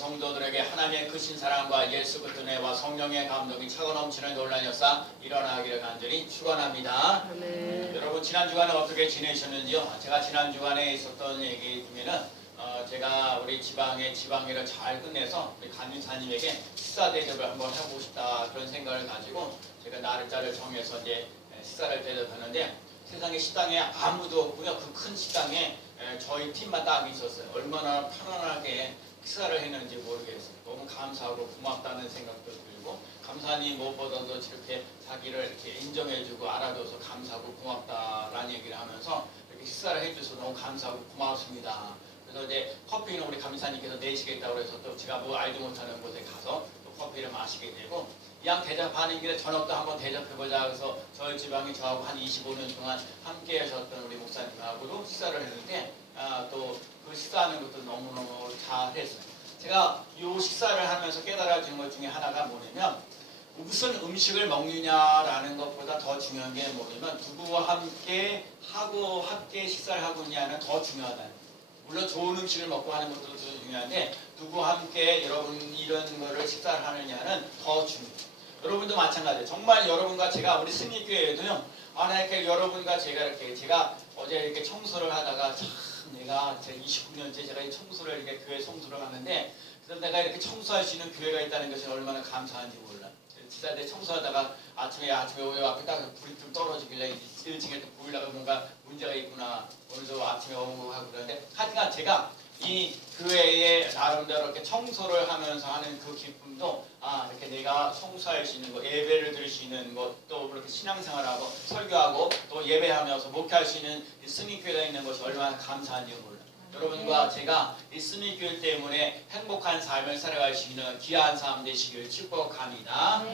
성도들에게 하나님의 크신 사랑과 예수 그리스도 은혜와 성령의 감동이 차고 넘치는 놀라운 역사 일어나기를 간절히 축원합니다. 여러분 지난 주간에 어떻게 지내셨는지요? 제가 지난 주간에 있었던 얘기 중에는 제가 우리 지방의 지방일을 잘 끝내서 우리 간사님에게 식사 대접을 한번 해보고 싶다 그런 생각을 가지고 제가 날짜를 정해서 이제 식사를 대접하는데 세상에 식당에 아무도 없고요. 그 큰 식당에 저희 팀만 딱 있었어요. 얼마나 편안하게 식사를 했는지 모르겠어요. 너무 감사하고 고맙다는 생각도 들고 감사님 무엇보다도 이렇게 자기를 이렇게 인정해주고 알아줘서 감사하고 고맙다라는 얘기를 하면서 이렇게 식사를 해줘서 너무 감사하고 고맙습니다. 그래서 이제 커피는 우리 감사님께서 내시겠다고 해서 또 제가 뭐 알지 못하는 곳에 가서 또 커피를 마시게 되고 이왕 대접하는 길에 저녁도 한번 대접해보자 해서 저희 지방이 저하고 한 25년 동안 함께 하셨던 우리 목사님하고도 식사를 했는데 또 그 식사하는 것도 너무너무 잘했어요. 제가 이 식사를 하면서 깨달아진 것 중에 하나가 뭐냐면 무슨 음식을 먹느냐라는 것보다 더 중요한 게 뭐냐면 누구와 함께 하고 함께 식사를 하고 있냐는 더 중요하다. 물론 좋은 음식을 먹고 하는 것도 중요한데 누구와 함께 여러분 이런 거를 식사를 하느냐는 더 중요해요. 여러분도 마찬가지예요. 정말 여러분과 제가 우리 승리교회에도요. 이렇게 여러분과 제가 어제 이렇게 청소를 하다가 참 내가 29년째 제가 이 청소를 이렇게 교회 청소를 하는데 그래서 내가 이렇게 청소할 수 있는 교회가 있다는 것이 얼마나 감사한지 몰라. 진짜 내 청소하다가 아침에 왜 앞에 딱 불이 좀 떨어지길래 1층에 또 보일러가 뭔가 문제가 있구나. 오늘도 아침에 오고 하고 그러는데 하여간 제가 이 교회에 나름대로 이렇게 청소를 하면서 하는 그 기쁨도 이렇게 내가 청소할 수 있는 거, 예배를 드릴 수 있는 것, 또 그렇게 신앙생활하고 설교하고 또 예배하면서 목회할 수 있는 승리교회가 있는 것이 얼마나 감사한지 몰라요. 여러분과 제가 이 승리교회 때문에 행복한 삶을 살아갈 수 있는 귀한 삶 되시길 축복합니다.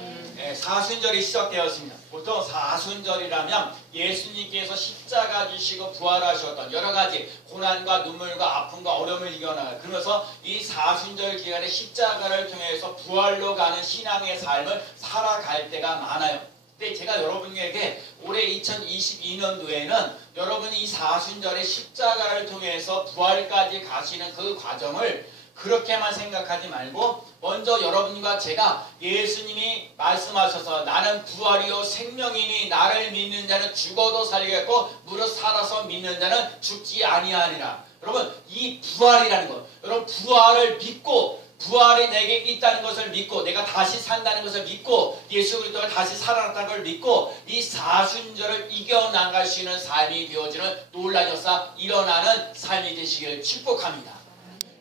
사순절이 시작되었습니다. 보통 사순절이라면 예수님께서 십자가 지시고 부활하셨던 여러 가지 고난과 눈물과 아픔과 어려움을 이겨나가요. 그래서 이 사순절 기간에 십자가를 통해서 부활로 가는 신앙의 삶을 살아갈 때가 많아요. 근데 제가 여러분에게 올해 2022년도에는 여러분이 이 사순절의 십자가를 통해서 부활까지 가시는 그 과정을 그렇게만 생각하지 말고 먼저 여러분과 제가 예수님이 말씀하셔서 나는 부활이요 생명이니 나를 믿는 자는 죽어도 살겠고 무릇 살아서 믿는 자는 죽지 아니하리라. 여러분 이 부활이라는 것, 여러분 부활을 믿고 부활이 내게 있다는 것을 믿고 내가 다시 산다는 것을 믿고 예수 그리스도가 다시 살아났다는 걸 믿고 이 사순절을 이겨나갈 수 있는 삶이 되어지는 놀라운 역사 일어나는 삶이 되시길 축복합니다.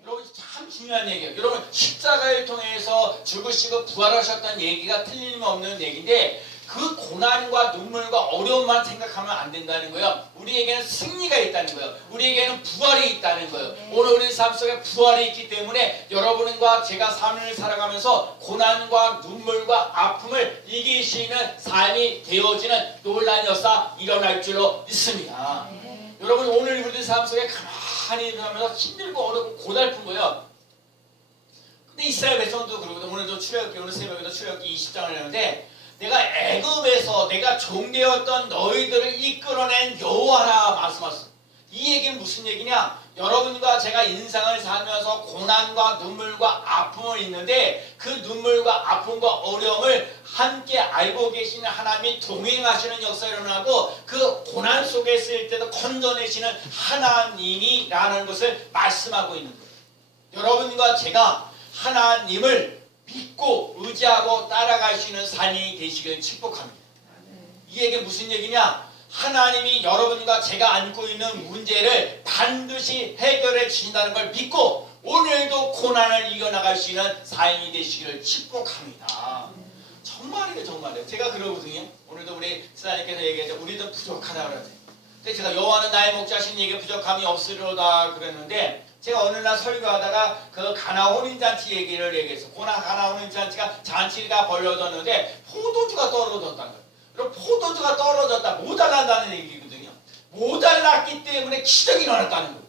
여러분 참 중요한 얘기예요. 여러분 십자가를 통해서 죽으시고 부활하셨다는 얘기가 틀림없는 얘기인데 그 고난과 눈물과 어려움만 생각하면 안 된다는 거예요. 우리에게는 승리가 있다는 거예요. 우리에게는 부활이 있다는 거예요. 오늘 우리 삶 속에 부활이 있기 때문에 여러분과 제가 삶을 살아가면서 고난과 눈물과 아픔을 이기시는 삶이 되어지는 놀라운 역사 일어날 줄로 믿습니다. 여러분 오늘 우리 삶 속에 가만히 있으면서 힘들고 어렵고 고달픈 거예요. 근데 이스라엘 백성도 그러고 오늘도 출애굽기 오늘 새벽에도 출애굽기 20장을 했는데 내가 애굽에서 내가 종되었던 너희들을 이끌어낸 여호와라 말씀하셨어요. 이 얘기는 무슨 얘기냐? 여러분과 제가 인생을 살면서 고난과 눈물과 아픔을 있는데 그 눈물과 아픔과 어려움을 함께 알고 계시는 하나님이 동행하시는 역사가 일어나고 그 고난 속에 있을 때도 건져내시는 하나님이라는 것을 말씀하고 있는 거예요. 여러분과 제가 하나님을 믿고 의지하고 따라갈 수 있는 삶이 되시길 축복합니다. 이게 무슨 얘기냐? 하나님이 여러분과 제가 안고 있는 문제를 반드시 해결해 주신다는 걸 믿고 오늘도 고난을 이겨나갈 수 있는 삶이 되시기를 축복합니다. 정말이에요, 정말이에요. 제가 그러거든요. 오늘도 우리 지사님께서 얘기했죠. 우리도 부족하다 그러죠. 근데 제가 여호와는 나의 목자신 내게 부족함이 없으리로다 그랬는데 제가 어느 날 설교하다가 그 가나 혼인잔치 얘기를 얘기했어요. 가나 혼인잔치가 잔치가 벌려졌는데 포도주가 떨어졌다는 거예요. 그럼 포도주가 떨어졌다 모자란다는 얘기거든요. 모자랐기 때문에 기적이 일어났다는 거예요.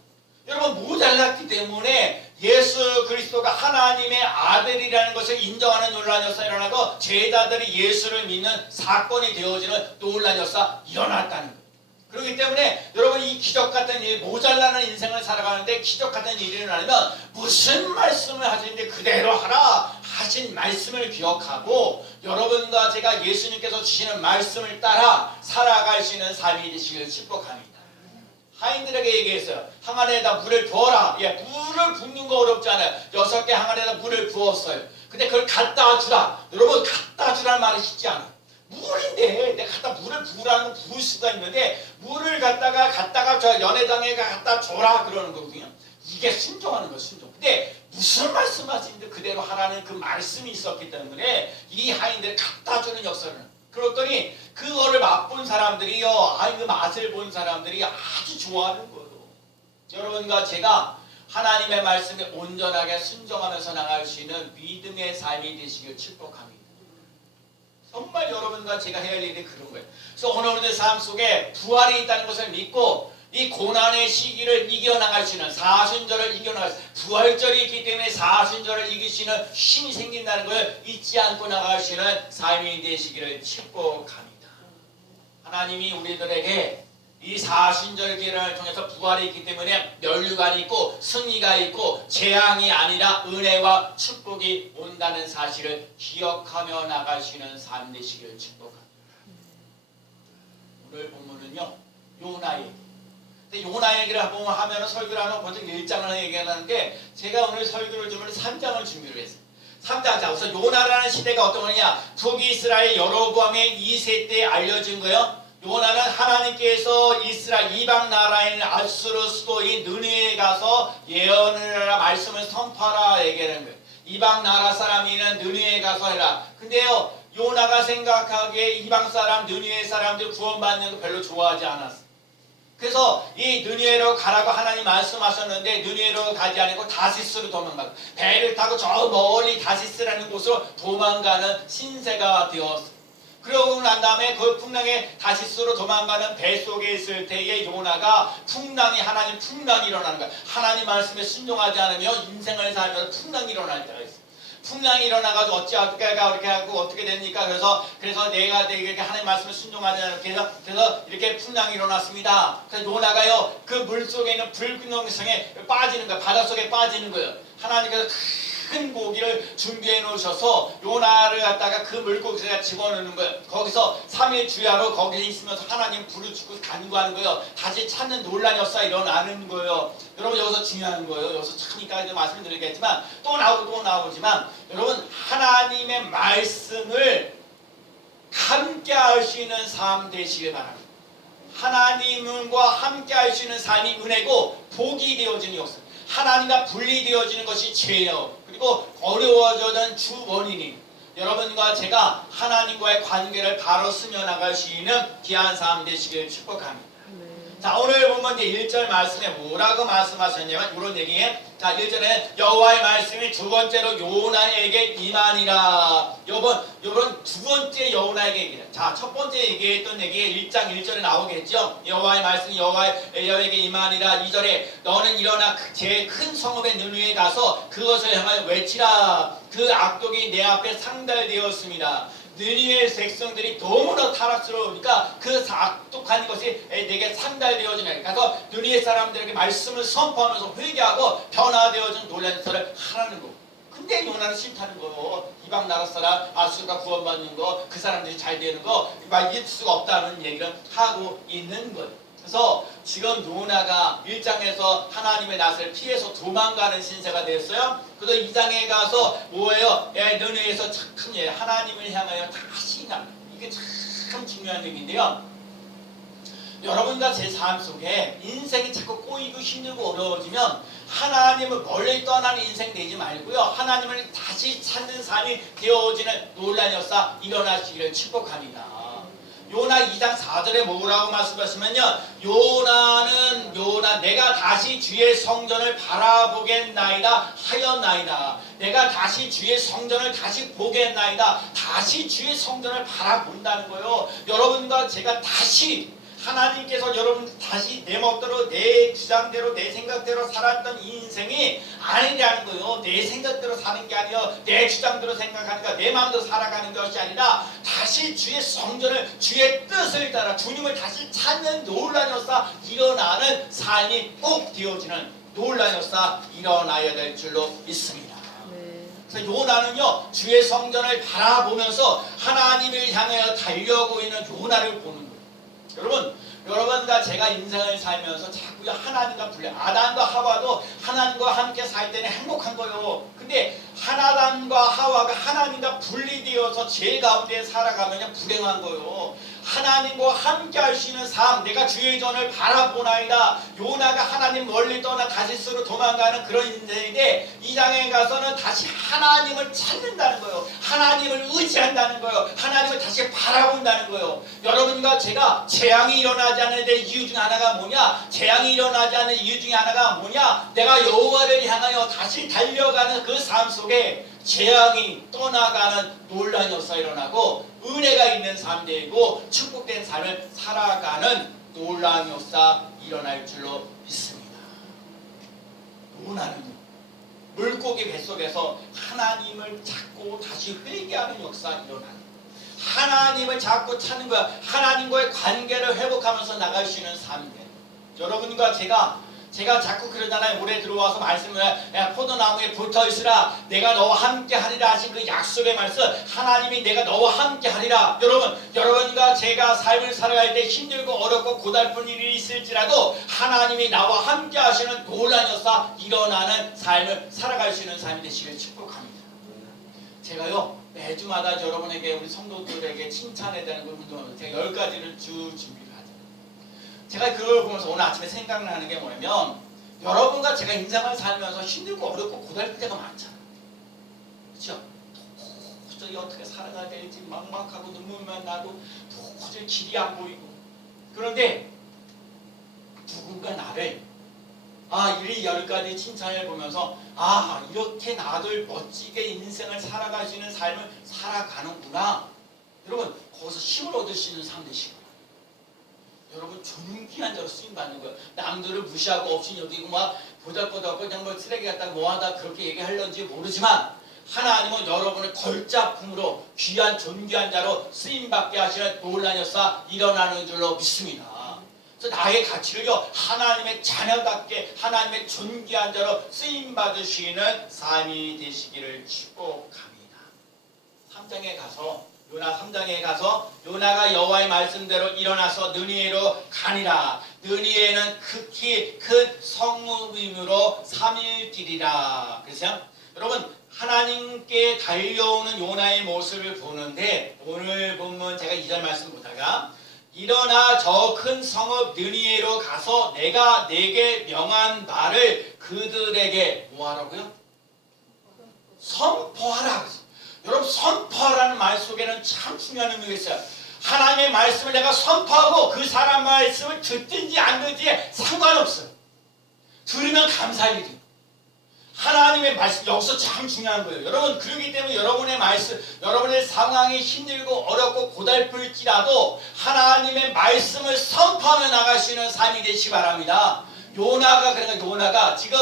여러분 모자랐기 때문에 예수 그리스도가 하나님의 아들이라는 것을 인정하는 놀라운 역사 일어나고 제자들이 예수를 믿는 사건이 되어지는 놀라운 역사 일어났다는 거예요. 그렇기 때문에 여러분 이 기적 같은 일, 모자라는 인생을 살아가는데 기적 같은 일이 일어나면 무슨 말씀을 하시는데 그대로 하라 하신 말씀을 기억하고 여러분과 제가 예수님께서 주시는 말씀을 따라 살아갈 수 있는 삶이 되시길 축복합니다. 하인들에게 얘기했어요. 항아리에다 물을 부어라. 예, 물을 붓는 거 어렵지 않아요. 6개 항아리에다 물을 부었어요. 근데 그걸 갖다 주라. 여러분 갖다 주라는 말이 쉽지 않아요. 물인데 내가 갖다 물을 부으라는 건 부을 수가 있는데 물을 갖다가 저 연회장에 갖다 줘라 그러는 거거든요. 이게 순종하는 거예요. 순종. 근데 무슨 말씀하시는데 그대로 하라는 그 말씀이 있었기 때문에 이 하인들 갖다 주는 역사를 그랬더니 그거를 맛본 사람들이요, 그 맛을 본 사람들이 아주 좋아하는 거예요. 여러분과 제가 하나님의 말씀에 온전하게 순종하면서 나갈 수 있는 믿음의 삶이 되시길 축복합니다. 정말 여러분과 제가 해야 할 일이 그런 거예요. 그래서 오늘의 삶 속에 부활이 있다는 것을 믿고 이 고난의 시기를 이겨나갈 수 있는 사순절을 이겨나갈 수 있는 부활절이 있기 때문에 사순절을 이길 수 있는 힘이 생긴다는 걸 잊지 않고 나갈 수 있는 삶이 되시기를 축복합니다. 하나님이 우리들에게 이 사순절 기간을 통해서 부활이 있기 때문에 면류관이 있고 승리가 있고 재앙이 아니라 은혜와 축복이 온다는 사실을 기억하며 나갈 수 있는 삶 되시기를 축복합니다. 오늘 본문은요, 요나 얘기. 요나 얘기를 하면 설교를 하면 보통 1장을 얘기하는데 제가 오늘 설교를 좀 3장을 준비를 했어요. 3장. 그래서 요나라는 시대가 어떤 거냐? 북이스라엘 여로보암의 2세 때 알려진 거예요. 요나는 하나님께서 이스라엘 이방 나라에 있는 아수르 수도인 느느웨에 가서 예언을 하라, 말씀을 선포하라 얘기하는 거예요. 이방 나라 사람이 있는 느느웨에 가서 해라. 근데요, 요나가 생각하기에 이방 사람, 느느웨 사람들 구원받는 거 별로 좋아하지 않았어요. 그래서 이 느느웨로 가라고 하나님 말씀하셨는데 느느웨로 가지 않고 다시스로 도망가고 배를 타고 저 멀리 다시스라는 곳으로 도망가는 신세가 되었어요. 그러고 난 다음에 그 풍랑에 다시스로 도망가는 배 속에 있을 때에 요나가 풍랑이 하나님 풍랑이 일어나는 거야. 하나님 말씀에 순종하지 않으면 인생을 살면서 풍랑이 일어날 때가 있어요. 풍랑이 일어나가지고 어떻게 하고 어떻게 됩니까? 그래서 내가 이렇게 하나님 말씀을 순종하지 않게 그래서 이렇게 풍랑이 일어났습니다. 그래서 요나가요 그 물 속에 있는 붉은 영성에 빠지는 거예요. 바닷속에 빠지는 거예요. 하나님께서 큰 고기를 준비해 놓으셔서 요나를 갖다가 그 물고기에 집어넣는 거예요. 거기서 3일 주야로 거기에 있으면서 하나님 부르짖고 간구하는 거예요. 다시 찾는 논란이 없어 일어나는 거예요. 여러분 여기서 중요한 거예요. 여기서 참니까 말씀드리겠지만 또 나오지만 여러분 하나님의 말씀을 함께 할 수 있는 삶 되시길 바랍니다. 하나님과 함께 할 수 있는 삶이 은혜고 복이 되어지는 역사. 하나님과 분리되어지는 것이 죄요. 그리고 어려워져는 주 원인이 여러분과 제가 하나님과의 관계를 바로 쓰며 나갈 수 있는 귀한 삶 되시길 축복합니다. 자, 오늘 보면 이제 1절 말씀에 뭐라고 말씀하셨냐면 이런 얘기에 자 1절에 여호와의 말씀이 두 번째로 요나에게 임하니라. 요런 두 번째 요나에게 얘기를. 자, 첫 번째 얘기했던 얘기에 1장 1절에 나오겠죠. 여호와의 말씀이 여호와에게 임하니라. 2절에 너는 일어나 제일 큰 성읍의 느느웨에 가서 그것을 향하여 외치라. 그 악독이 내 앞에 상달되었습니다. 느느웨 백성들이 너무나 타락스러우니까 그 악독한 것이 내게 상달되어지네. 그래서 느느웨 사람들에게 말씀을 선포하면서 회개하고 변화되어진 논란서를 하라는 거. 근데 요나는 싫다는 거요. 이방 나라 사람 아수르가 구원받는 거, 그 사람들이 잘 되는 거 이길 수가 없다는 얘기를 하고 있는 거예요. 그래서 지금 요나가 1장에서 하나님의 낯을 피해서 도망가는 신세가 됐어요. 그래서 2장에 가서 뭐예요? 느느웨에서 참 하나님을 향하여 다시 나. 이게 참 중요한 얘기인데요. 여러분과 제 삶 속에 인생이 자꾸 꼬이고 힘들고 어려워지면 하나님을 멀리 떠나는 인생 되지 말고요. 하나님을 다시 찾는 삶이 되어지는 놀라운 역사 일어나시기를 축복합니다. 요나 2장 4절에 뭐라고 말씀하시면요. 요나 내가 다시 주의 성전을 바라보겠나이다 하였나이다. 내가 다시 주의 성전을 다시 보겠나이다. 다시 주의 성전을 바라본다는 거예요. 여러분과 제가 다시 하나님께서 여러분 다시 내 멋대로 내 주장대로 내 생각대로 살았던 이 인생이 아니라는 거예요. 내 생각대로 사는 게 아니요 내 주장대로 생각하니까 내 마음대로 살아가는 것이 아니라 다시 주의 성전을 주의 뜻을 따라 주님을 다시 찾는 놀란 역사 일어나는 삶이 꼭 되어지는 놀란 역사 일어나야 될 줄로 믿습니다. 그래서 요나는요 주의 성전을 바라보면서 하나님을 향하여 달려오고 있는 요나를 보는 거예요. 여러분과 제가 인생을 살면서 자꾸 하나님과 분리, 아담과 하와도 하나님과 함께 살 때는 행복한 거예요. 근데 아담과 하와가 하나님과 분리되어서 죄 가운데 살아가면 불행한 거예요. 하나님과 함께 할 수 있는 삶, 내가 주의 전을 바라보나이다. 요나가 하나님 멀리 떠나 다시스로 도망가는 그런 인생인데 이 장에 가서는 다시 하나님을 찾는다는 거예요. 하나님을 의지한다는 거예요. 하나님을 다시 바라본다는 거예요. 여러분과 제가 재앙이 일어나지 않는 데 이유 중 하나가 뭐냐? 재앙이 일어나지 않는 이유 중에 하나가 뭐냐? 내가 여호와를 향하여 다시 달려가는 그 삶 속에 재앙이 떠나가는 놀라운 역사가 일어나고 은혜가 있는 삶 되고 축복된 삶을 살아가는 놀라운 역사 일어날 줄로 믿습니다. 요나는요 물고기 뱃속에서 하나님을 찾고 다시 회개하는 역사 일어나는 하나님을 찾고 찾는 거야. 하나님과의 관계를 회복하면서 나갈 수 있는 삶이에요. 여러분과 제가 자꾸 그러잖아요. 올해 들어와서 말씀을 야, 포도나무에 붙어있으라 내가 너와 함께 하리라 하신 그 약속의 말씀 하나님이 내가 너와 함께 하리라. 여러분과 제가 삶을 살아갈 때 힘들고 어렵고 고달픈 일이 있을지라도 하나님이 나와 함께 하시는 놀라운 역사 일어나는 삶을 살아갈 수 있는 삶이 되시길 축복합니다. 제가요 매주마다 여러분에게 우리 성도들에게 칭찬해야 되는 걸 운동하면서 제가 10가지를 준비를 하죠. 제가 그걸 보면서 오늘 아침에 생각나는 게 뭐냐면 여러분과 제가 인생을 살면서 힘들고 어렵고 고달플 때가 많잖아요. 그렇죠? 도저히 어떻게 살아가야 될지 막막하고 눈물만 나고 도저히 길이 안 보이고 그런데 누군가 나를 이 10가지 칭찬을 보면서 이렇게 나들 멋지게 인생을 살아갈 수 있는 삶을 살아가는구나. 여러분 거기서 힘을 얻을 수 있는 삶 되시고 여러분 존귀한 자로 쓰임받는 거예요. 남들을 무시하고 없이 여기고 막 보잘것없고 그냥 뭐 쓰레기 갖다 뭐하다 그렇게 얘기하려는지 모르지만 하나님은 여러분을 걸작품으로 귀한 존귀한 자로 쓰임받게 하시는 놀라운 역사 일어나는 줄로 믿습니다. 그래서 나의 가치를요 하나님의 자녀답게 하나님의 존귀한 자로 쓰임받으시는 삶이 되시기를 축복합니다. 3장에 가서 요나 3장에 가서 요나가 여호와의 말씀대로 일어나서 느니에로 가니라. 느니에는 극히 큰 성읍이므로 3일 길이라. 그래서 여러분 하나님께 달려오는 요나의 모습을 보는데 오늘 본문 제가 2절 말씀 보다가 일어나 저 큰 성읍 느니에로 가서 내가 내게 명한 말을 그들에게 뭐하라고요? 선포하라. 여러분 선포하라는 말 속에는 참 중요한 의미가 있어요. 하나님의 말씀을 내가 선포하고 그 사람 말씀을 듣든지 안 듣든지 상관없어요. 들으면 감사할 일이에요. 하나님의 말씀 여기서 참 중요한 거예요. 여러분 그렇기 때문에 여러분의 말씀 여러분의 상황이 힘들고 어렵고 고달플지라도 하나님의 말씀을 선포하며 나갈 수 있는 삶이 되시기 바랍니다. 요나가 지금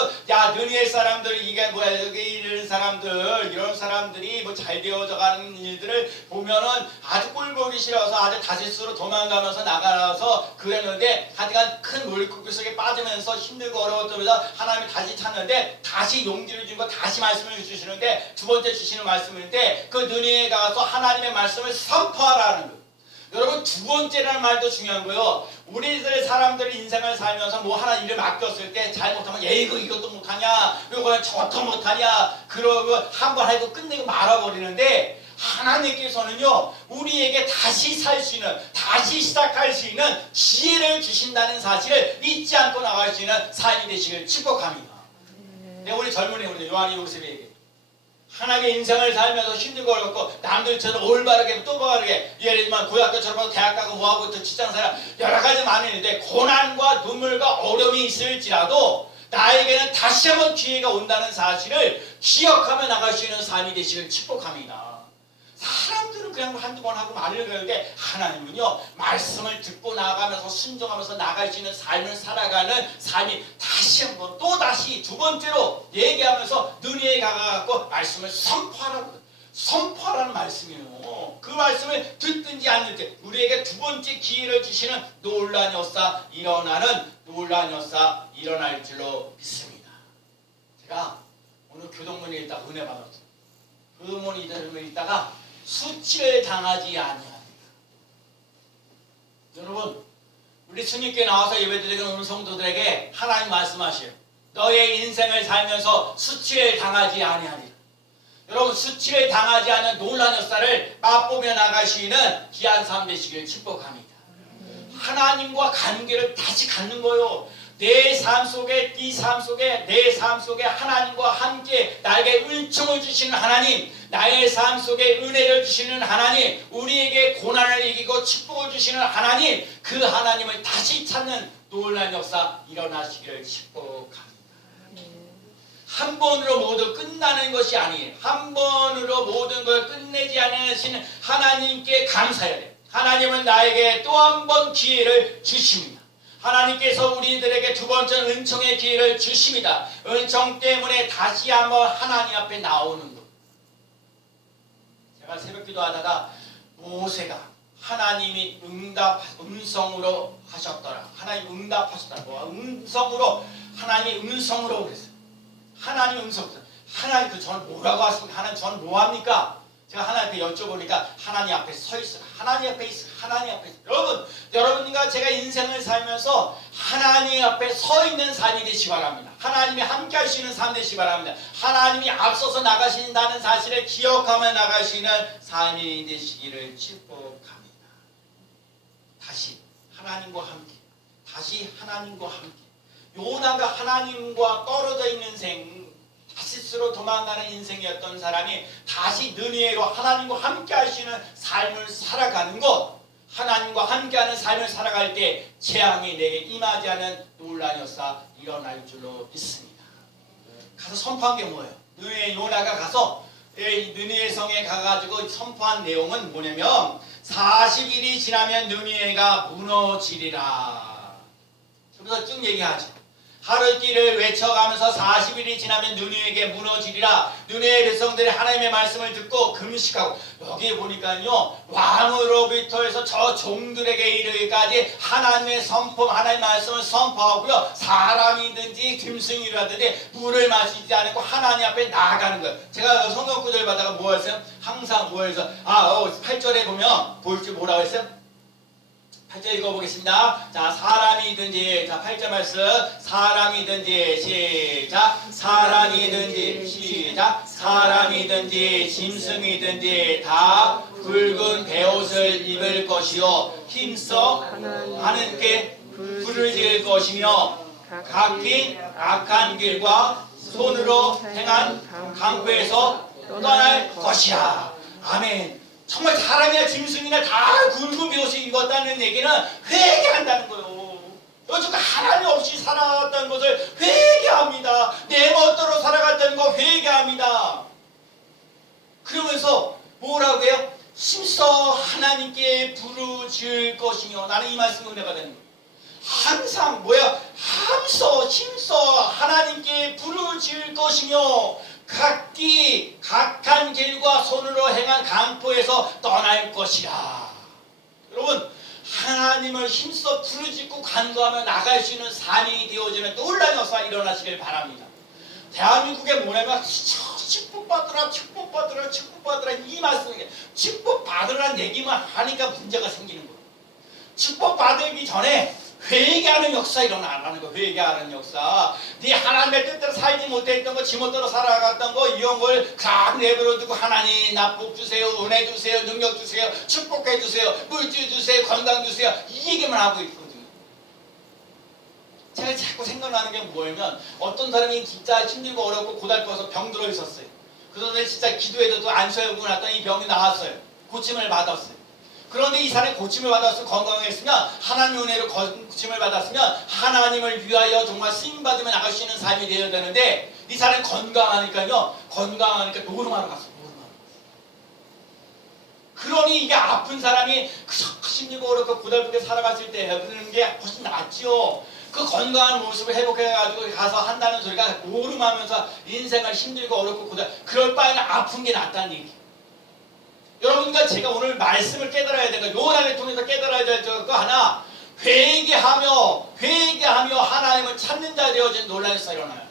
느니엘 사람들 이게 뭐야 여기 이런 사람들 이런 사람들이 뭐 잘 되어져 가는 일들을 보면은 아주 꼴보기 싫어서 아주 다시스로 도망가면서 나가서 그랬는데 하여간 큰 물고기 속에 빠지면서 힘들고 어려웠다면서 하나님이 다시 찾는데 다시 용기를 주고 다시 말씀을 주시는데 두 번째 주시는 말씀인데 그 느니엘에 가서 하나님의 말씀을 선포하라는 거예요. 여러분 두 번째라는 말도 중요한 거예요. 우리들 사람들 인생을 살면서 뭐 하나 일을 맡겼을 때 잘못하면 이것도 못하냐 이거 저것도 못하냐 그러고 한번 하고 끝내고 말아버리는데 하나님께서는요 우리에게 다시 살 수 있는 다시 시작할 수 있는 기회를 주신다는 사실을 잊지 않고 나갈 수 있는 삶이 되시길 축복합니다. 우리 젊은이 우리 요한이 요셉에게 하나님의 인생을 살면서 힘들고 어렵고 남들처럼 올바르게 또 바르게 예를 들면 고등학교 졸업하고 대학 가고 뭐하고 또 직장생활 여러가지 많은데 고난과 눈물과 어려움이 있을지라도 나에게는 다시 한번 기회가 온다는 사실을 기억하며 나갈 수 있는 삶이 되시길 축복합니다. 사람들은 그냥 한두 번 하고 말을 그러는데 하나님은요 말씀을 듣고 나가면서 순종하면서 나갈 수 있는 삶을 살아가는 삶이 다시 한번 또 다시 두 번째로 얘기하면서 느니에 가갖고 말씀을 선포하라고 선포하라는 말씀이에요. 그 말씀을 듣든지 안 듣든지 우리에게 두 번째 기회를 주시는 놀라뇨사 일어날 줄로 믿습니다. 제가 오늘 교동문을 읽다가 은혜 받았어요. 그 문 이름을 읽다가 수치를 당하지 아니하리라. 여러분, 우리 주님께 나와서 예배드리는 우리 성도들에게 하나님 말씀하시요. 너의 인생을 살면서 수치를 당하지 아니하리라. 여러분, 수치를 당하지 않은 놀라운 역사를 맛보며 나가시는 귀한 삶 되시길 축복합니다. 하나님과 관계를 다시 갖는 거요. 내 삶 속에, 내 삶 속에 하나님과 함께 나에게 은총을 주시는 하나님, 나의 삶 속에 은혜를 주시는 하나님, 우리에게 고난을 이기고 축복을 주시는 하나님, 그 하나님을 다시 찾는 놀라운 역사 일어나시기를 축복합니다. 한 번으로 모두 끝나는 것이 아니에요. 한 번으로 모든 걸 끝내지 않으시는 하나님께 감사해야 돼요. 하나님은 나에게 또 한 번 기회를 주십니다. 하나님께서 우리들에게 두 번째 은총의 기회를 주십니다. 은총 때문에 다시 한번 하나님 앞에 나오는 것. 제가 새벽 기도하다가 모세가 하나님이 음성으로 하셨더라. 하나님 응답하셨더라. 하나님이 음성으로 그랬어요. 하나님 음성으로. 하나님 저는 뭐라고 하십니까? 하나님 저는 뭐합니까? 제가 하나님 앞에 여쭤보니까 하나님 앞에 서 있어요. 하나님 앞에 있어요. 하나님 앞에 있어요. 여러분과 제가 인생을 살면서 하나님 앞에 서 있는 삶이 되시기 바랍니다. 하나님이 함께 하시는 삶 되시기 바랍니다. 하나님이 앞서서 나가신다는 사실을 기억하며 나가시는 삶이 되시기를 축복합니다. 다시 하나님과 함께 요나가 하나님과 떨어져 있는 생 다시스로 도망가는 인생이었던 사람이 다시 느니에로 하나님과 함께 하시는 삶을 살아가는 것, 하나님과 함께하는 삶을 살아갈 때 재앙이 내게 임하지 않은 놀라운 역사 일어날 줄로 믿습니다. 가서 선포한 게 뭐예요? 요나가 가서 느니에 성에 가가지고 선포한 내용은 뭐냐면 40일이 지나면 느니에가 무너지리라. 그래서 쭉 얘기하죠. 하루길을 외쳐가면서 40일이 지나면 느니에게 무너지리라. 느니의 백성들이 하나님의 말씀을 듣고 금식하고, 여기 보니까요 왕으로부터 해서 저 종들에게 이르기까지 하나님의 말씀을 선포하고요, 사람이든지 짐승이라든지 물을 마시지 않고 하나님 앞에 나아가는 거예요. 제가 성경 구절 받다가 뭐 했어요? 항상 뭐 해서 8절에 보면 볼지 뭐라고 했어요? 8절 읽어보겠습니다. 자, 사람이든지, 자, 8절 말씀. 사람이든지, 시작. 사람이든지, 짐승이든지, 다 붉은 베옷을 입을 것이요. 힘써 하느님께 불을 지을 것이며, 각기 악한 길과 손으로 행한 강포에서 떠날 것이야. 아멘. 정말 사람이나 짐승이나 다 굵은 베옷을 입었다는 얘기는 회개한다는 거예요. 요즘 하나님 없이 살아왔다는 것을 회개합니다. 내 멋대로 살아갔다는 거 회개합니다. 그러면서 뭐라고 해요? 힘써 하나님께 부르짖을 것이며, 나는 이 말씀 은혜 받는 거예요. 항상 힘써 하나님께 부르짖을 것이며, 각기 각한 길과 손으로 행한 강포에서 떠날 것이라. 여러분, 하나님을 힘써 부르짖고 간구하며 나갈 수 있는 삶이 되어지는 놀라운 역사가 일어나시길 바랍니다. 대한민국에 뭐냐면 축복받으라 이 말씀이에요. 축복받으라는 얘기만 하니까 문제가 생기는 거예요. 축복받기 전에 회개하는 역사 일어나라는 거. 회개하는 역사. 네 하나님의 뜻대로 살지 못했던 거, 지멋대로 살아갔던 거, 이런 걸 다 내버려 두고 하나님 나 복 주세요, 은혜 주세요, 능력 주세요, 축복해 주세요, 물질 주세요, 건강 주세요, 이 얘기만 하고 있거든요. 제가 자꾸 생각나는 게 뭐냐면, 어떤 사람이 진짜 힘들고 어렵고 고달퍼서 병들어 있었어요. 그런데 진짜 기도해도 안수하고 났더니 이 병이 나았어요. 고침을 받았어요. 그런데 이 사람이 고침을 받았으면, 건강했으면, 하나님의 은혜로 고침을 받았으면 하나님을 위하여 정말 쓰임받으며 나갈 수 있는 삶이 되어야 되는데, 이 사람이 건강하니까 노름하러 갔어요. 그러니 이게 아픈 사람이 힘들고 어렵고 고달프게 살아갔을 때 그러는 게 훨씬 낫죠. 그 건강한 모습을 회복해가지고 가서 한다는 소리가 노름하면서 인생을 힘들고 어렵고 그럴 바에는 아픈 게 낫다는 얘기. 여러분과 제가 오늘 말씀을 깨달아야 되는 거, 요나를 통해서 깨달아야 될 거 하나, 회개하며 하나님을 찾는 자 되어진 논란이 일어나요.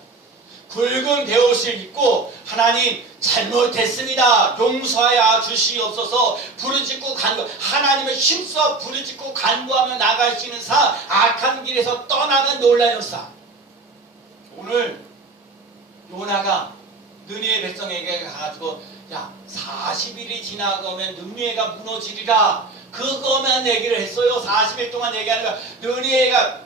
굵은 베옷을 입고 하나님 잘못했습니다, 용서하여 주시옵소서 부르짖고 간구, 하나님을 힘써 부르짖고 간구하며 나가시는 사, 악한 길에서 떠나는 놀라였사. 오늘 요나가 느니에 백성에게 가가지고 야 40일이 지나가면 느니에가 무너지리라, 그거만 얘기를 했어요. 40일 동안 얘기하는 거야. 느니에가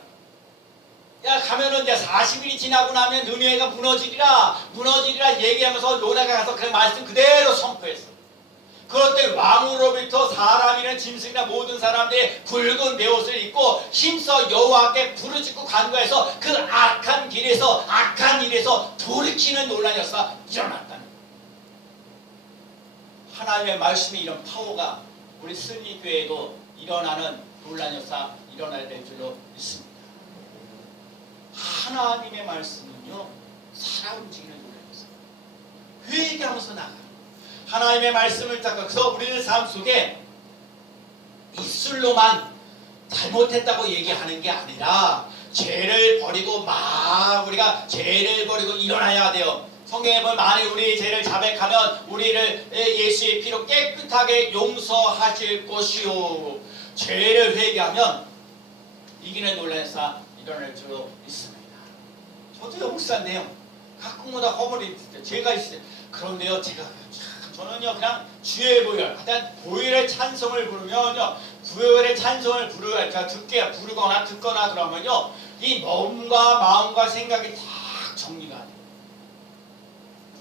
야 가면은 이제 40일이 지나고 나면 느니에가 무너지리라 얘기하면서 요나가 가서 그 말씀 그대로 선포했어. 그럴 때 왕으로부터 사람이나 짐승이나 모든 사람들이 굵은 베옷을 입고 힘써 여호와께 부르짖고 간구해서 그 악한 일에서 돌이키는 논란이 일어났다는 거예요. 하나님의 말씀이 이런 파워가 우리 승리교회에도 일어나는 논란이 일어나야 될 줄로 믿습니다. 하나님의 말씀은요, 살아 움직이는 논란이었어요. 회개하면서 나가요. 하나님의 말씀을 닦아. 그래서 우리는 삶 속에 입술로만 잘못했다고 얘기하는 게 아니라 죄를 버리고 우리가 죄를 버리고 일어나야 돼요. 성경에 보면 만일 우리 죄를 자백하면 우리를 예수의 피로 깨끗하게 용서하실 것이요, 죄를 회개하면 이기는 논란에서 일어날 줄로 믿습니다. 저도요 목사인데요, 가끔마다 허물이 죄가 있어요. 그런데요 저는요 그냥 주의 보혈, 일단 보혈의 찬송을 부르면요, 보혈의 찬송을 부르거나 듣거나 그러면요, 이 몸과 마음과 생각이 다 정리가 돼요.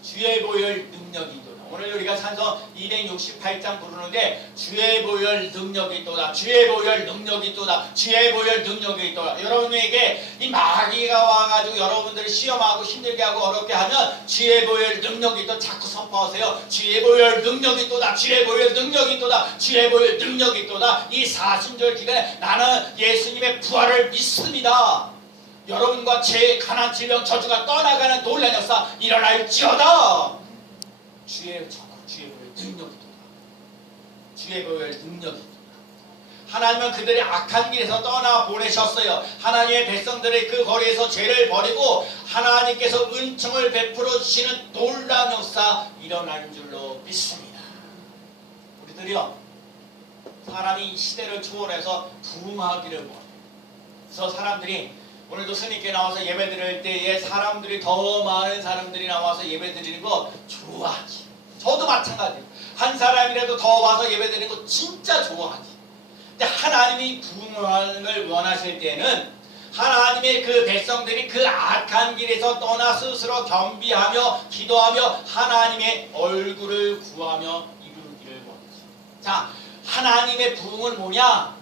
주의 보혈 능력이 있도다. 오늘 우리가 찬송 268장 부르는데 주의 보혈 능력이 있도다, 주의 보혈 능력이 있도다, 주의 보혈 능력이 있도다. 여러분에게 이 마귀가 와가지고 여러분들을 시험하고 힘들게 하고 어렵게 하면 주의 보혈 능력이 있도다 자꾸 선포하세요. 주의 보혈 능력이 있도다, 주의 보혈 능력이 있도다, 주의 보혈 능력이 있도다. 이 사순절 기간에 나는 예수님의 부활을 믿습니다. 여러분과 죄, 가난, 질병, 저주가 떠나가는 놀라운 역사 일어날지어다. 주의 보혈 능력이 있도다. 주의 보혈 능력이 있도다. 하나님은 그들의 악한 길에서 떠나 보내셨어요. 하나님의 백성들의 그 거리에서 죄를 버리고 하나님께서 은총을 베풀어 주시는 놀라운 역사 일어날 줄로 믿습니다. 우리들이요, 사람이 시대를 초월해서 부흥하기를 원해요. 그래서 사람들이 오늘도 스님께 나와서 예배 드릴 때에 사람들이 더 많은 사람들이 나와서 예배 드리는 거 좋아하지. 저도 마찬가지예요. 한 사람이라도 더 와서 예배 드리는 거 진짜 좋아하지. 근데 하나님이 부흥을 원하실 때는 하나님의 그 백성들이 그 악한 길에서 떠나 스스로 겸비하며 기도하며 하나님의 얼굴을 구하며 이루기를 원하지. 자, 하나님의 부흥은 뭐냐?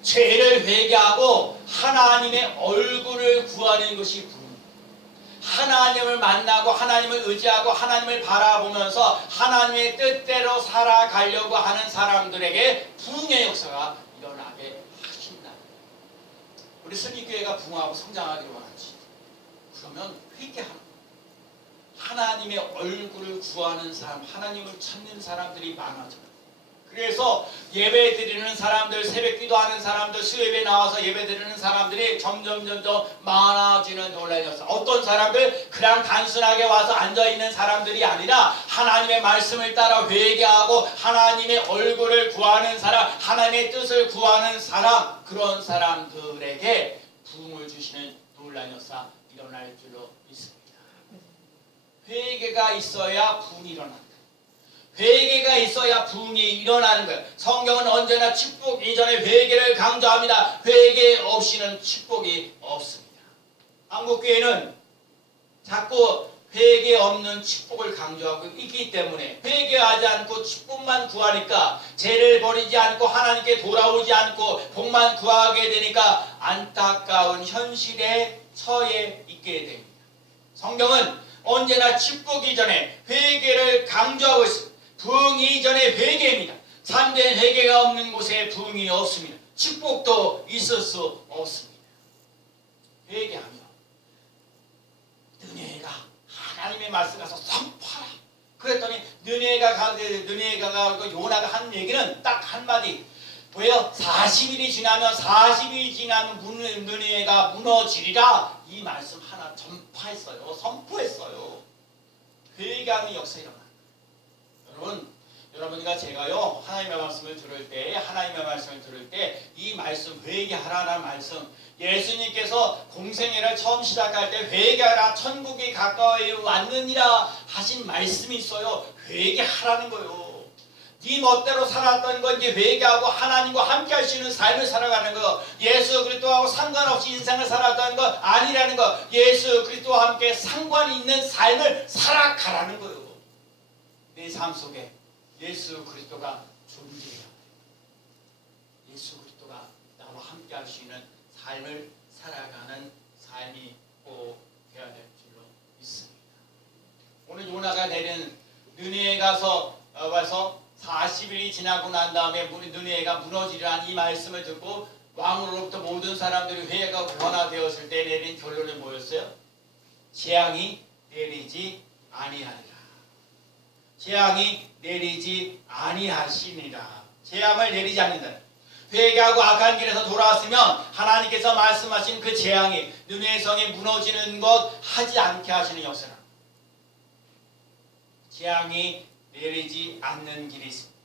죄를 회개하고 하나님의 얼굴을 구하는 것이 부흥. 하나님을 만나고 하나님을 의지하고 하나님을 바라보면서 하나님의 뜻대로 살아가려고 하는 사람들에게 부흥의 역사가 일어나게 하신다. 우리 승리교회가 부흥하고 성장하기를 원하지. 그러면 회개하는, 하나님의 얼굴을 구하는 사람, 하나님을 찾는 사람들이 많아져요. 그래서 예배 드리는 사람들, 새벽 기도하는 사람들, 수요일에 나와서 예배 드리는 사람들이 점점 많아지는 논란이었어. 어떤 사람들? 그냥 단순하게 와서 앉아있는 사람들이 아니라 하나님의 말씀을 따라 회개하고 하나님의 얼굴을 구하는 사람, 하나님의 뜻을 구하는 사람, 그런 사람들에게 부흥을 주시는 논란이 일어날 줄로 믿습니다. 회개가 있어야 부흥이 일어난다. 회개가 있어야 부흥이 일어나는 거예요. 성경은 언제나 축복 이전에 회개를 강조합니다. 회개 없이는 축복이 없습니다. 한국교회는 자꾸 회개 없는 축복을 강조하고 있기 때문에 회개하지 않고 축복만 구하니까, 죄를 버리지 않고 하나님께 돌아오지 않고 복만 구하게 되니까 안타까운 현실에 처해 있게 됩니다. 성경은 언제나 축복 이전에 회개를 강조하고 있습니다. 부흥이 이전에 회개입니다. 참된 회개가 없는 곳에 부흥이 없습니다. 축복도 있을 수 없습니다. 회개하며 느헤미야가 하나님의 말씀 가서 선포하라. 그랬더니 느헤가 요나가 한 얘기는 딱 한마디. 왜요? 40일이 지나면 느헤가 무너지리라. 이 말씀 하나 전파했어요. 선포했어요. 회개하는 역사 일어나. 여러분과 제가요 하나님의 말씀을 들을 때 이 말씀 회개하라는 말씀, 예수님께서 공생애를 처음 시작할 때 회개하라 천국이 가까이 왔느니라 하신 말씀이 있어요. 회개하라는 거요. 네 멋대로 살았던 거 이제 회개하고 하나님과 함께 할 수 있는 삶을 살아가는 거, 예수 그리스도하고 상관없이 인생을 살았던 거 아니라는 거, 예수 그리스도와 함께 상관이 있는 삶을 살아가라는 거요. 내 삶 속에 예수 그리스도가 존재해야 돼. 예수 그리스도가 나와 함께 할 수 있는 삶을 살아가는 삶이 꼭 되어야 될 줄로 믿습니다. 오늘 요나가 내린 느헤에 가서 40일이 지나고 난 다음에 느헤가 무너지리라는 이 말씀을 듣고 왕으로부터 모든 사람들이 회개가 권하되었을 때 내린 결론이 뭐였어요? 재앙이 내리지 아니하리라. 재앙이 내리지 아니하시니라. 재앙을 내리지 않는다. 회개하고 악한 길에서 돌아왔으면 하나님께서 말씀하신 그 재앙이 느헤 성이 무너지는 것 하지 않게 하시는 역사라. 재앙이 내리지 않는 길이 있습니다.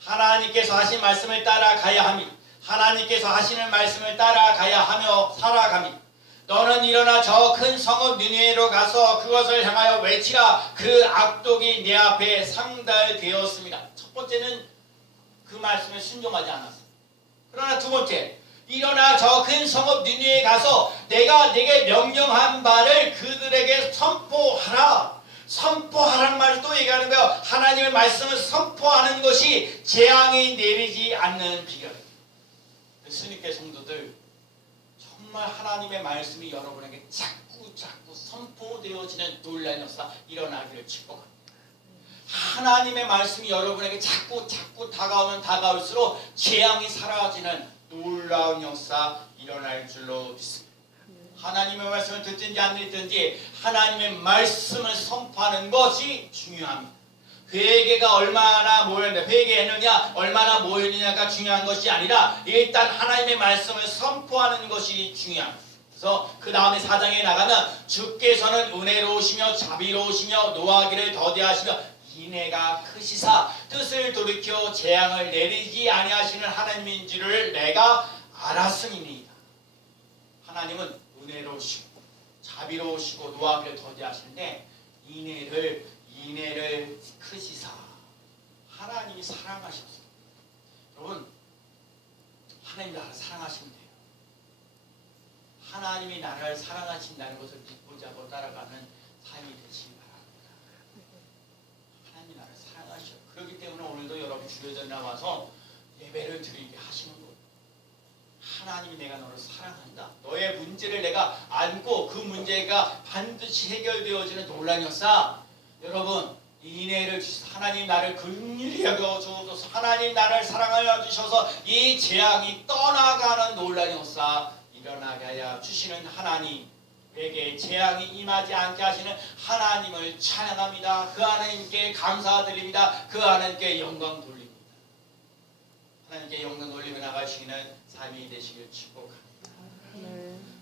하나님께서 하신 말씀을 따라가야 합니다. 하나님께서 하시는 말씀을 따라가야 하며 살아갑니다. 너는 일어나 저 큰 성읍 느헤로 가서 그것을 향하여 외치라. 그 악독이 내 앞에 상달되었습니다. 첫 번째는 그 말씀에 순종하지 않았습니다. 그러나 두 번째, 일어나 저 큰 성읍 느헤에 가서 내가 네게 명령한 바를 그들에게 선포하라. 선포하라는 말을 또 얘기하는 거예요. 하나님의 말씀을 선포하는 것이 재앙이 내리지 않는 비결입니다. 스님께 성도들, 정말 하나님의 말씀이 여러분에게 자꾸 선포되어지는 놀라운 역사 일어나기를 축복합니다. 하나님의 말씀이 여러분에게 자꾸 다가오면 다가올수록 재앙이 사라지는 놀라운 역사 일어날 줄로 믿습니다. 하나님의 말씀을 듣든지 안 듣든지 하나님의 말씀을 선포하는 것이 중요합니다. 회개가 얼마나 모였느냐, 회개했느냐, 얼마나 모였느냐가 중요한 것이 아니라 일단 하나님의 말씀을 선포하는 것이 중요합니다. 그래서 그 다음에 4장에 나가면 주께서는 은혜로우시며 자비로우시며 노하기를 더디하시며 인애가 크시사 뜻을 돌이켜 재앙을 내리지 아니하시는 하나님인 줄을 내가 알았음이니이다. 하나님은 은혜로우시고 자비로우시고 노하기를 더디하시는데 인애를 크시사 하나님이 사랑하셨어요. 여러분, 하나님 나를 사랑하시면 돼요. 하나님이 나를 사랑하신다는 것을 믿고자 하고 따라가는 삶이 되시기 바랍니다. 하나님이 나를 사랑하셔요. 그렇기 때문에 오늘도 여러분 주여전 나와서 예배를 드리게 하시는 거예요. 하나님이 내가 너를 사랑한다. 너의 문제를 내가 안고 그 문제가 반드시 해결되어지는 놀라운 역사. 여러분, 인애를 주셔서 하나님 나를 긍휼히 여겨 주셔서 하나님 나를 사랑하여 주셔서 이 재앙이 떠나가는 놀라운 역사 일어나게 하여 주시는 하나님에게 재앙이 임하지 않게 하시는 하나님을 찬양합니다. 그 하나님께 감사드립니다. 그 하나님께 영광 돌립니다. 하나님께 영광 돌리며 나가시는 삶이 되시길 축복합니다.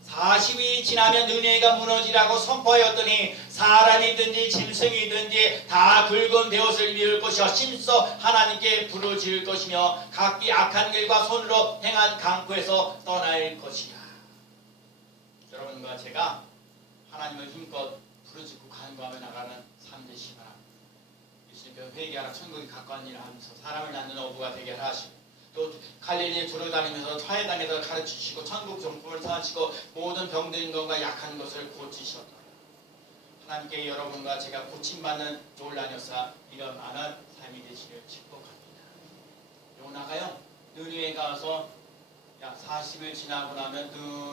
40일이 지나면 느헤가 무너지라고 선포하였더니 사람이든지 짐승이든지 다 굵은 베옷을 입을 것이요 심써 하나님께 부르짖을 것이며 각기 악한 길과 손으로 행한 강구에서 떠날 것이야. 여러분과 제가 하나님을 힘껏 부르짖고 간구하며 나가는 삶 되시기 바랍니다. 예수님께서 회개하라 천국이 가까우니라 하면서 사람을 낳는 어부가 되게 하시고 또 갈릴리에 두루다니면서 화해당에서 가르치시고 천국 정품을 사시고 모든 병든 것과 약한 것을 고치셨다. 하나님께 여러분과 제가 고침받는 놀라운 역사 일어나는 삶이 되시길 축복합니다. 요나가요 느헤에 가서 40일 지나고 나면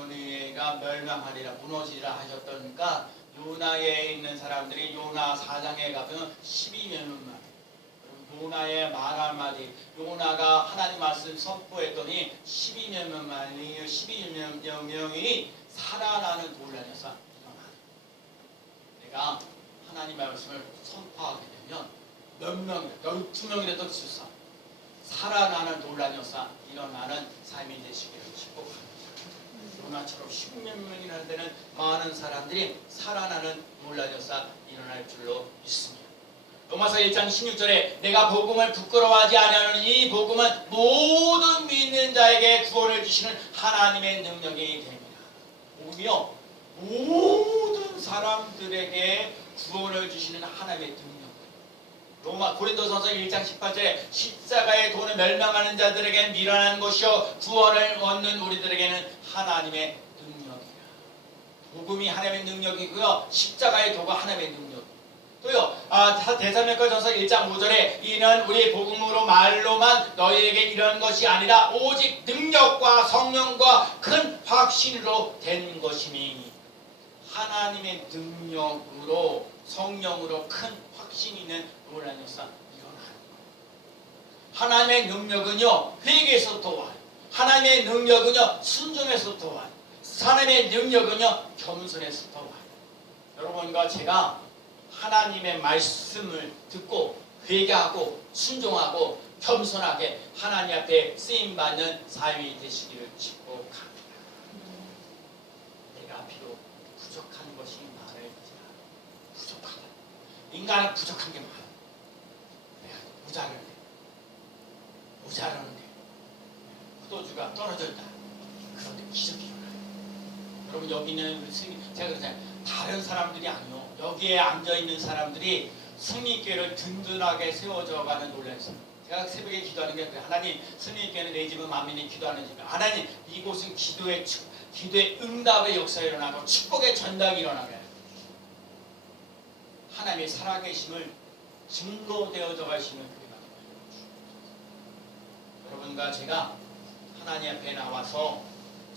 느헤가 멸망하리라 무너지리라 하셨다니까 요나에 있는 사람들이 요나 4장에 가면 12명만 요나의 말 한마디, 요나가 하나님 말씀 선포했더니 12명이 살아나는 놀라운 역사 일어나요. 내가 하나님 말씀을 선포하게 되면 몇 명, 12명이라도 주사 살아나는 놀란 역사 일어나는 삶이 되시기를 축복합니다. 요나처럼 10몇 명이나 되는 많은 사람들이 살아나는 놀란 역사 일어날 줄로 믿습니다. 로마서 1장 16절에 내가 복음을 부끄러워하지 아니하는 이 복음은 모든 믿는 자에게 구원을 주시는 하나님의 능력이 됩니다. 복음이요 모든 사람들에게 구원을 주시는 하나님의 능력. 로마 고린도전서 1장 18절에 십자가의 도는 멸망하는 자들에게는 미련한 것이요 구원을 얻는 우리들에게는 하나님의 능력이라. 복음이 하나님의 능력이고요. 십자가의 도가 하나님의 능력. 또요. 데살로니가전서 1장 5절에 이는 우리 복음으로 말로만 너희에게 이런 것이 아니라 오직 능력과 성령과 큰 확신으로 된 것이니 하나님의 능력으로 성령으로 큰 확신이 있는 놀라운 역사 일어나는 거예요. 하나님의 능력은요 회개에서부터 와요. 하나님의 능력은요 순종에서부터 와요. 하나님의 능력은요 겸손에서부터 와요. 여러분과 제가 하나님의 말씀을 듣고 회개하고 순종하고 겸손하게 하나님 앞에 쓰임받는 삶이 되시기를 축복합니다. 내가 비록 부족한 것이 많을지라 부족하다. 인간은 부족한 게 많아. 내가 모자라는데 포도주가 떨어져 있다. 그런데 기적이 일어나요. 여러분 여기 있는 우리 스님 제가 그러잖아요. 다른 사람들이 아니요. 여기에 앉아있는 사람들이 승리교회를 든든하게 세워져가는 놀라운 사람. 제가 새벽에 기도하는 게 그래요. 하나님 승리교회는 내 집은 만민이 기도하는 집. 하나님 이곳은 기도의 응답의 역사가 일어나고 축복의 전당이 일어나게 하나님의 살아계심을 증거되어져 가시는 교회가 여러분과 제가 하나님 앞에 나와서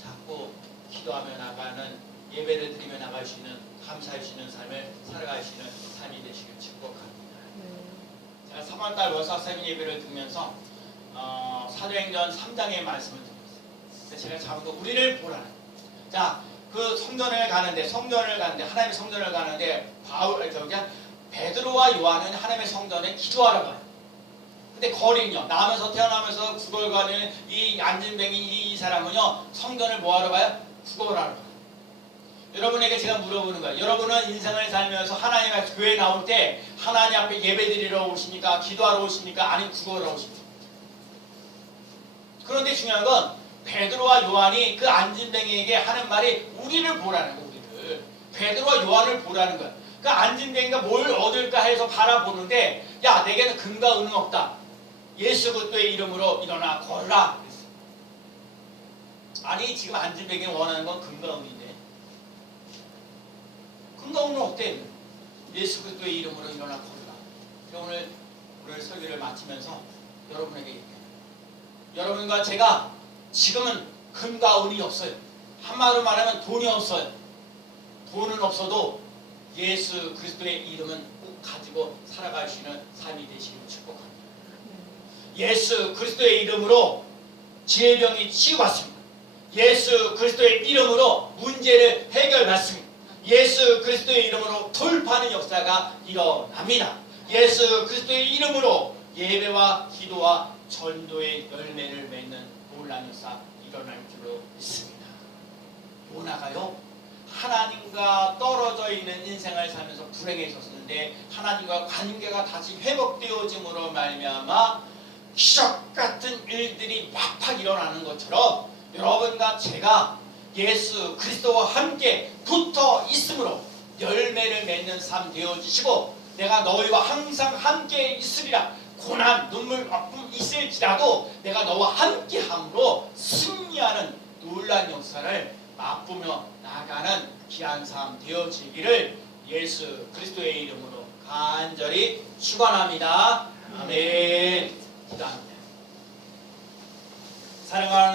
자꾸 기도하며 나가는 예배를 드리며 나갈 수 있는 감사할 수 있는 삶을 살아갈 수 있는 삶이 되시길 축복합니다. 제가 3월달 월사세미 예배를 듣면서 사도행전 3장의 말씀을 드렸어요. 제가 잡은 거 우리를 보라는. 자, 그 성전을 가는데 하나님의 성전을 가는데 베드로와 요한은 하나님의 성전에 기도하러 가요. 근데 거리는요 나면서 태어나면서 구걸 가는 이 안진뱅이 이 사람은요 성전을 뭐하러 가요? 구걸하러 가요. 여러분에게 제가 물어보는 거예요. 여러분은 인생을 살면서 하나님 앞에 교회에 나올 때 하나님 앞에 예배드리러 오십니까? 기도하러 오십니까? 아니면 구걸하러 오십니까? 그런데 중요한 건 베드로와 요한이 그 안진뱅이에게 하는 말이 우리를 보라는 거예요. 우리를. 베드로와 요한을 보라는 거예요. 그 안진뱅이가 뭘 얻을까 해서 바라보는데 야 내게는 금과 은은 없다. 예수 그리스도의 이름으로 일어나 걸라. 그랬어요. 아니 지금 안진뱅이가 원하는 건 금과 은인데 금과 은은 없대. 예수 그리스도의 이름으로 일어나 걸라. 오늘 설교를 마치면서 여러분에게 얘기해요. 여러분과 제가 지금은 금과 은이 없어요. 한마디로 말하면 돈이 없어요. 돈은 없어도 예수 그리스도의 이름은 꼭 가지고 살아갈 수 있는 삶이 되시길 축복합니다. 예수 그리스도의 이름으로 질병이 치유받습니다. 예수 그리스도의 이름으로 문제를 해결받습니다. 예수 그리스도의 이름으로 돌파하는 역사가 일어납니다. 예수 그리스도의 이름으로 예배와 기도와 전도의 열매를 맺는 놀라운 역사 일어날 줄로 믿습니다. 요나가요 하나님과 떨어져 있는 인생을 살면서 불행에 있었는데 하나님과 관계가 다시 회복되어짐으로 말미암아 기적 같은 일들이 팍팍 일어나는 것처럼 여러분과 제가 예수 그리스도와 함께 붙어 있으므로 열매를 맺는 삶 되어지시고 내가 너희와 항상 함께 있으리라. 고난, 눈물, 아픔 있을지라도 내가 너와 함께함으로 승리하는 놀라운 역사를 맛보며 나가는 귀한 삶 되어지기를 예수 그리스도의 이름으로 간절히 축원합니다. 아멘. 기도합니다. 사랑하는